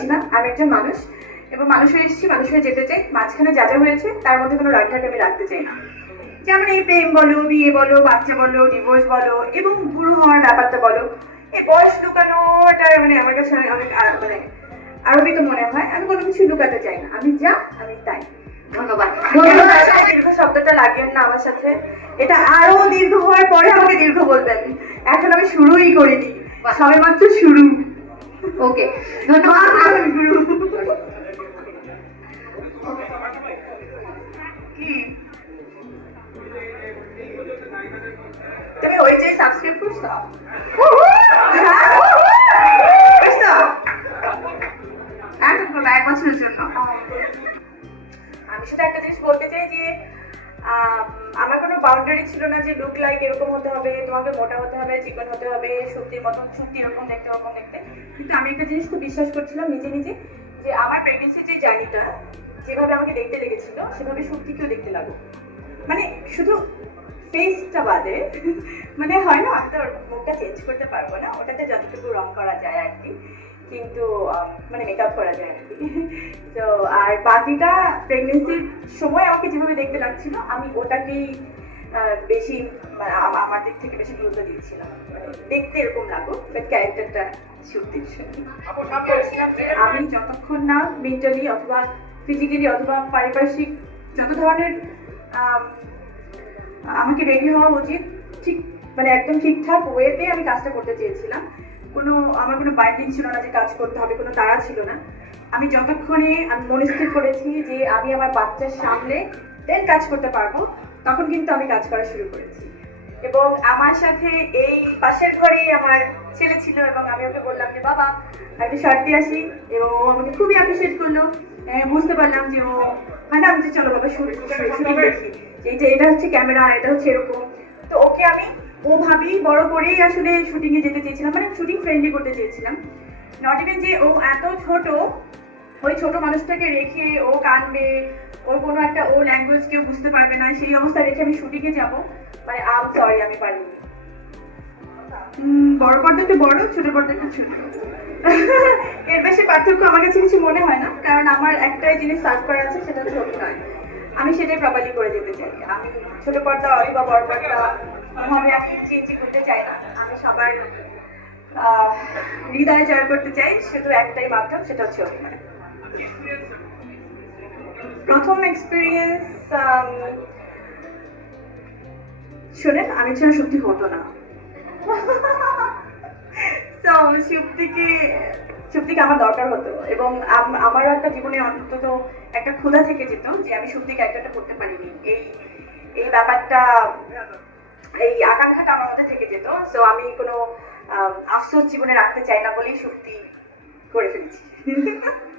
বুঝি না আমি একজন মানুষ এবং মানুষ হয়ে এসেছি মানুষ হয়ে যেতে চাই। মাঝখানে যা যা হয়েছে তার মধ্যে কোনো রয়টাকে আমি রাখতে চাই না। যেমন এই প্রেম বলো বিয়ে বলো বাচ্চা বলো ডিভোর্স বলো এবং বুড়ো হওয়ার ব্যাপারটা বলো। এই বয়স লুকানোটা মানে আমার কাছে অনেক মানে আরোপিত মনে হয় আমি কোনো কিছু লুকাতে চাই না। আমি যা আমি তাই। ধন্যবাদ। দীর্ঘ শব্দটা লাগেন না আমার সাথে। এটা আরও দীর্ঘ হওয়ার পরে আমাকে দীর্ঘ বলবেন। এখন আমি শুরুই করিনি। সবে মাত্র শুরু। ওকে ধন্যবাদ তুমি ওই যে সাবস্ক্রাইব করছ হ্যাঁ? এক বছরের জন্য আমি শুধু একটা জিনিস বলতে চাই যে আমার কোনো বাউন্ডারি ছিল না যে লুক লাইক এরকম হতে হবে, তোমাকে মোটা হতে হবে চিকন হতে হবে সত্যির মতন সত্যি এরকম দেখতে, ওরকম দেখতে। কিন্তু আমি একটা জিনিস খুব বিশ্বাস করছিলাম নিজে নিজে, যে আমার প্রেগনেন্সির যে জার্নিটা যেভাবে আমাকে দেখতে লেগেছিল, সেভাবে সত্যিকেও দেখতে লাগো মানে শুধু ফেসটা বাদে মানে হয় না, আমি তো মুখটা চেঞ্জ করতে পারব না, ওটাতে যতটুকু রং করা যায় আর কি। কিন্তু মানে মেকআপ করা যায় আর কি। তো আর বাকিটা প্রেগনেন্সির সময় আমাকে যেভাবে দেখতে লাগছিল আমি ওটাকেই বেশি মানে আমার দিক থেকে বেশি গুরুত্ব দিচ্ছিলাম। মানে দেখতে এরকম লাগুক বাট ক্যারেক্টারটা সত্যি। আমি যতক্ষণ না মেন্টালি অথবা ফিজিক্যালি অথবা পারিপার্শ্বিক যত ধরনের আম, আমাকে রেডি হওয়া উচিত ঠিক মানে একদম ঠিকঠাক ওয়েতে আমি কাজটা করতে চেয়েছিলাম। কোনো আমার কোনো বাইন্ডিং ছিল না যে কাজ করতে হবে কোনো তাড়া ছিল না। আমি যতক্ষণে আমি মনস্থির করেছি যে আমি আমার বাচ্চার সামলে দেন কাজ করতে পারব তখন কিন্তু আমি কাজ করা শুরু করেছি। এবং আমার সাথে এই পাশের ঘরেই আমার ছেলে ছিল এবং আমি ওকে বললাম যে বাবা আমি শর্তে আসি এবং ও আমাকে খুবই অ্যাপ্রিসিয়েট করল। আহ, বুঝতে পারলাম যে ও ম্যাডাম যে চলো বাবা শুট শুটিং দেখি। এই যে এটা হচ্ছে ক্যামেরা এটা হচ্ছে এরকম। তো ওকে আমি ওভাবেই বড় করেই আসলে শুটিং এ যেতে চেয়েছিলাম মানে শুটিং ফ্রেন্ডলি করতে চেয়েছিলাম। নট ইভেন যে ও এত ছোট, ওই ছোট মানুষটাকে রেখে ও কানবে ওর কোনো একটা ও ল্যাঙ্গুয়েজ কেউ বুঝতে পারবে না, সেই অবস্থা রেখে আমি শুটিং এ যাব। মানে আম সরি আমি পারিনি। বড় পর্দা একটু বড়, ছোট পর্দা একটু ছোট। এর বেশি পার্থক্য আমার কাছে কিছু মনে হয় না, কারণ আমার একটাই জিনিস সার্ভ করা আছে, সেটা হচ্ছে আমি সেটাই প্রপারলি করে যেতে চাই। আমি ছোট পর্দা বা বড় পর্দা ভাবে আমি চেঞ্জ করতে চাই না। আমি সবার হৃদয় জয় করতে চাই, শুধু একটাই মাধ্যম, সেটা হচ্ছে প্রথম এক্সপিরিয়েন্স শোনেন, আমি ছাড়া সত্যি হতো না। তো সুপ্তিকে সুপ্তিকে আমার দরকার হতো এবং আম- আমারও একটা জীবনে অন্তত একটা ক্ষুধা থেকে যেত যে আমি সত্যি একটা করতে পারিনি। এই এই ব্যাপারটা, এই আকাঙ্ক্ষাটা আমার মধ্যে থেকে যেত। সো আমি কোনো আফসোস জীবনে রাখতে চাই না বলেই সত্যি করে ফেলেছি।